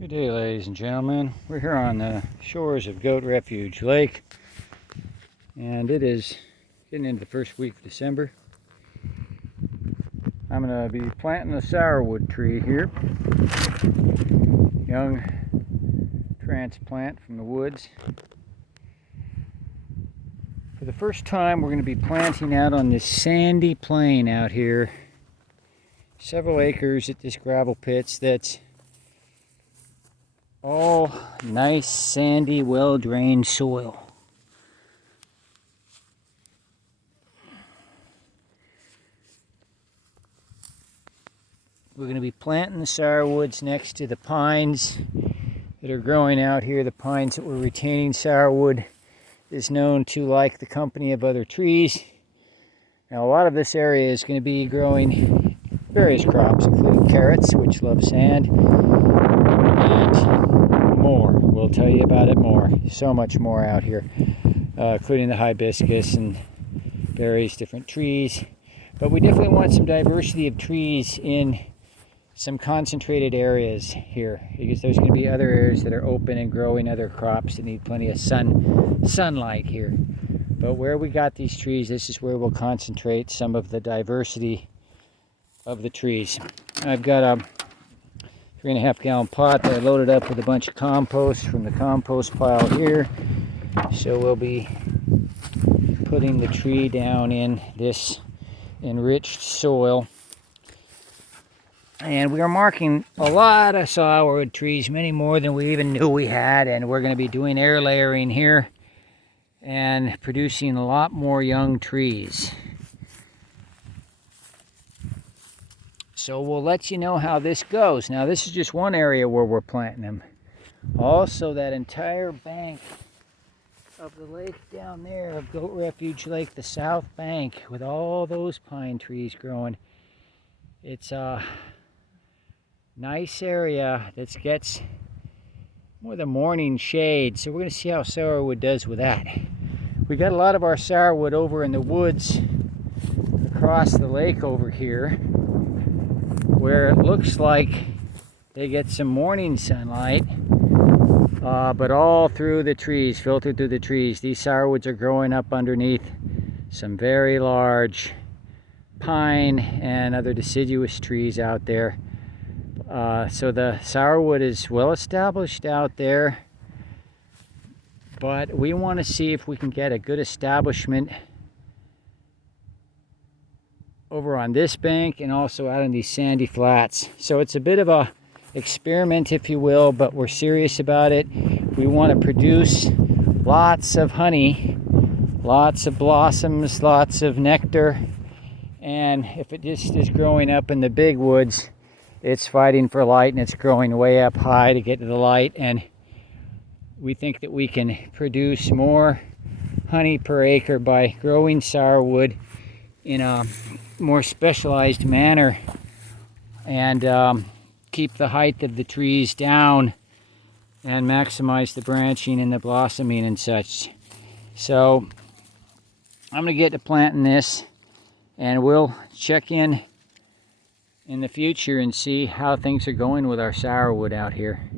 Good day, ladies and gentlemen. We're here on the shores of Goat Refuge Lake, and it is getting into the first week of December. I'm going to be planting a sourwood tree here, young transplant from the woods. For the first time, we're going to be planting out on this sandy plain out here, several acres at this gravel pits that's all nice, sandy, well-drained soil. We're going to be planting the sourwoods next to the pines that are growing out here. The pines that we're retaining sourwood is known to like the company of other trees. Now, a lot of this area is going to be growing various crops, including carrots, which love sand, and more. We'll tell you about it more. So much more out here, including the hibiscus and various different trees. But we definitely want some diversity of trees in some concentrated areas here, because there's going to be other areas that are open and growing other crops that need plenty of sunlight here. But where we got these trees, this is where we'll concentrate some of the diversity of the trees. I've got a 3.5 gallon pot that I loaded up with a bunch of compost from the compost pile here. So we'll be putting the tree down in this enriched soil. And we are marking a lot of sourwood trees, many more than we even knew we had. And we're going to be doing air layering here and producing a lot more young trees. So we'll let you know how this goes. Now, this is just one area where we're planting them. Also, that entire bank of the lake down there, of Goat Refuge Lake, the south bank, with all those pine trees growing. It's a nice area that gets more the morning shade. So we're going to see how sourwood does with that. We got a lot of our sourwood over in the woods across the lake over here, where it looks like they get some morning sunlight, but all through the trees, filtered through the trees. These sourwoods are growing up underneath some very large pine and other deciduous trees out there. So the sourwood is well established out there, but we want to see if we can get a good establishment over on this bank and also out in these sandy flats. So it's a bit of a experiment, if you will, but we're serious about it. We want to produce lots of honey, lots of blossoms, lots of nectar, and if it just is growing up in the big woods, it's fighting for light and it's growing way up high to get to the light, and we think that we can produce more honey per acre by growing sourwood in a more specialized manner and keep the height of the trees down and maximize the branching and the blossoming and such. So I'm going to get to planting this, and we'll check in the future and see how things are going with our sourwood out here.